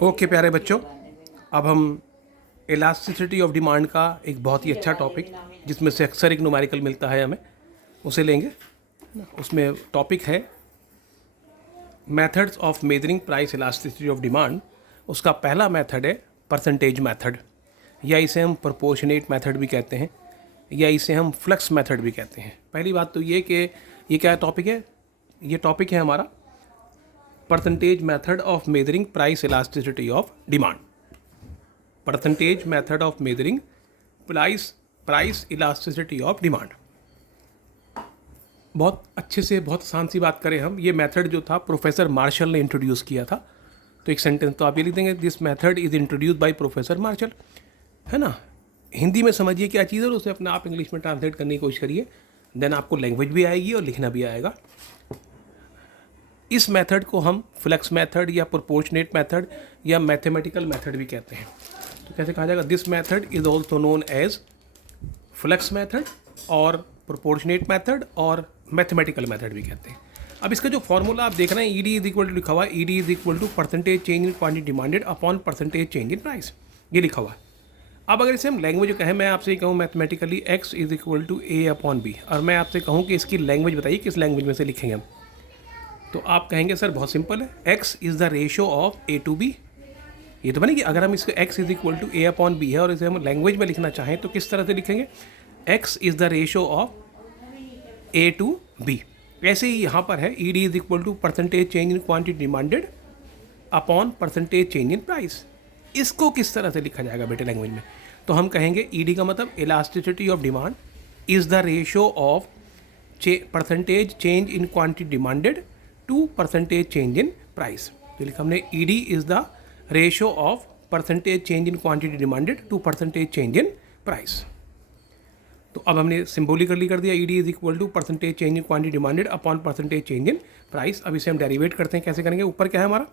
Okay प्यारे बच्चों, अब हम इलास्टिसिटी ऑफ डिमांड का एक बहुत ही अच्छा टॉपिक, जिसमें से अक्सर एक न्यूमेरिकल मिलता है हमें, उसे लेंगे। उसमें टॉपिक है methods of measuring price elasticity of demand. उसका पहला मेथड है परसेंटेज मेथड, या इसे हम प्रोपोर्शनेट मेथड भी कहते हैं, या इसे हम फ्लक्स मेथड भी कहते हैं। पहली बात तो ये कि ये क्या टॉपिक है, ये टॉपिक है हमारा percentage method of measuring price elasticity of demand. Percentage method of measuring price elasticity of demand. बहुत अच्छे से, बहुत आसान सी बात करें हम, ये मेथड जो था प्रोफेसर मार्शल ने इंट्रोड्यूस किया था। तो एक सेंटेंस तो आप ये लिख देंगे, this method is introduce by professor Marshall, है ना। हिंदी में समझिए क्या चीज़ है और उसे अपने आप इंग्लिश में ट्रांसलेट करने की कोशिश करिए, देन आपको लैंग्वेज भी आएगी और लिखना भी आएगा। इस मेथड को हम फ्लक्स मेथड या प्रोपोर्शनेट मेथड या मैथमेटिकल मेथड भी कहते हैं। तो कैसे कहा जाएगा, this method is also known as flux method और प्रोपोर्शनेट मेथड और मैथमेटिकल मेथड भी कहते हैं। अब इसका जो फॉर्मूला आप देख रहे हैं, ईडी इज इक्वल टू लिखा हुआ है, ED is equal to percentage change in quantity demanded upon percentage change in price, ये लिखा हुआ है। अब अगर इसे हम लैंग्वेज कहें, मैं आपसे कहूँ mathematically X is equal to A upon B, और मैं आपसे कहूँ कि इसकी लैंग्वेज बताइए किस लैंग्वेज में से लिखेंगे हम, तो आप कहेंगे सर बहुत सिंपल है, X is the ratio of A to B. ये तो बनेगी, अगर हम इसको X is equal to A upon B है और इसे हम लैंग्वेज में लिखना चाहें तो किस तरह से लिखेंगे, X is the ratio of A to B. ऐसे ही यहाँ पर है, E D is equal to percentage change in quantity demanded upon percentage change in price. इसको किस तरह से लिखा जाएगा बेटे लैंग्वेज में, तो हम कहेंगे ई डी का मतलब elasticity of demand is the ratio of percentage change in quantity demanded to percentage change in price. तो लिखा हमने E D is the ratio of percentage change in quantity demanded to percentage change in price. तो अब हमने symbolically कर दिया, E D is equal to percentage change in quantity demanded upon percentage change in price. अब इसे हम derivative करते हैं, कैसे करेंगे, ऊपर क्या है हमारा,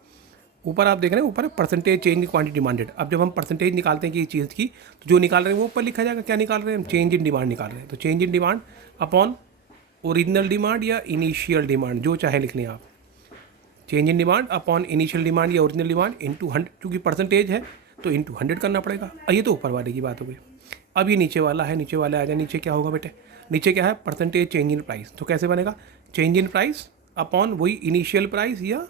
ऊपर आप देख रहे हैं ऊपर percentage change in quantity demanded. अब जब हम परसेंटेज निकालते हैं कि चीज़ की, तो जो निकाल रहे हैं वो ऊपर लिखा जाएगा, क्या निकाल रहे हैं हम, चेंज इन डिमांड निकाल रहे हैं। तो change in demand upon original demand या इनिशियल डिमांड, जो चाहे लिख लें आप, change in demand upon initial demand या ओरिजिनल डिमांड इंटू 100, क्योंकि परसेंटेज है तो इंटू 100 करना पड़ेगा। ये तो ऊपर वाले की बात हो गई। अब ये नीचे वाला है, नीचे वाला आ जाए, नीचे क्या होगा बेटे, नीचे क्या है, परसेंटेज चेंज इन प्राइस। तो कैसे बनेगा, चेंज इन प्राइस अपॉन वही इनिशियल प्राइस या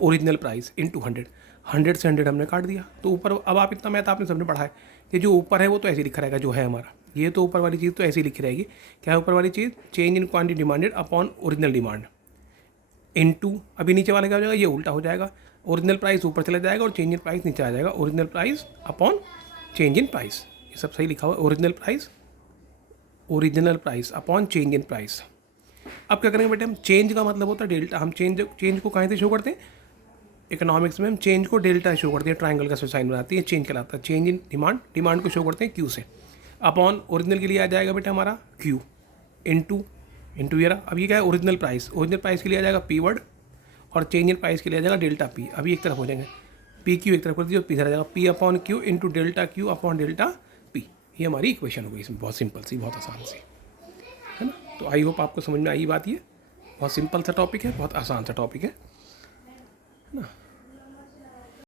ओरिजिनल प्राइस इंटू 100। 100 से 100 हमने काट दिया। तो ऊपर, अब आप इतना मैथ आपने सबने पढ़ा है कि जो ऊपर है वो तो ऐसे लिखा रहेगा, जो है हमारा ये तो ऊपर वाली चीज़ तो ऐसी लिखी रहेगी। क्या है ऊपर वाली चीज़, change in quantity demanded upon original demand into, अभी नीचे वाले क्या हो जाएगा, ये उल्टा हो जाएगा, ओरिजिनल प्राइस ऊपर चला जाएगा और चेंज इन प्राइस नीचे आ जाएगा, original price upon change in price. ये सब सही लिखा हुआ है, original price upon change in price. अब क्या करेंगे बेटे, हम चेंज का मतलब होता है डेल्टा। हम चेंज को कहाँ से शो करते हैं, इकोनॉमिक्स में हम चेंज को डेल्टा शो करते हैं, ट्राइंगल का साइन बनाती है, चेंज कहलाता है। चेंज इन डिमांड को शो करते हैं क्यू से, अपॉन ओरिजिनल के लिए आ जाएगा बेटा हमारा क्यू इंटू ये रहा। अब ये क्या है, ओरिजिनल प्राइस के लिए आ जाएगा पी वर्ड, और चेंज इन प्राइस के लिए आ जाएगा डेल्टा पी। अभी एक तरफ हो जाएंगे, पी क्यू एक तरफ कर दीजिए, पी इधर आ जाएगा, P upon Q into delta Q upon delta P. ये हमारी इक्वेशन हो गई, इसमें बहुत सिंपल सी, बहुत आसान सी, है ना। तो आई होप आपको समझ में आई बात। ये बहुत सिंपल सा टॉपिक है, बहुत आसान सा टॉपिक है ना।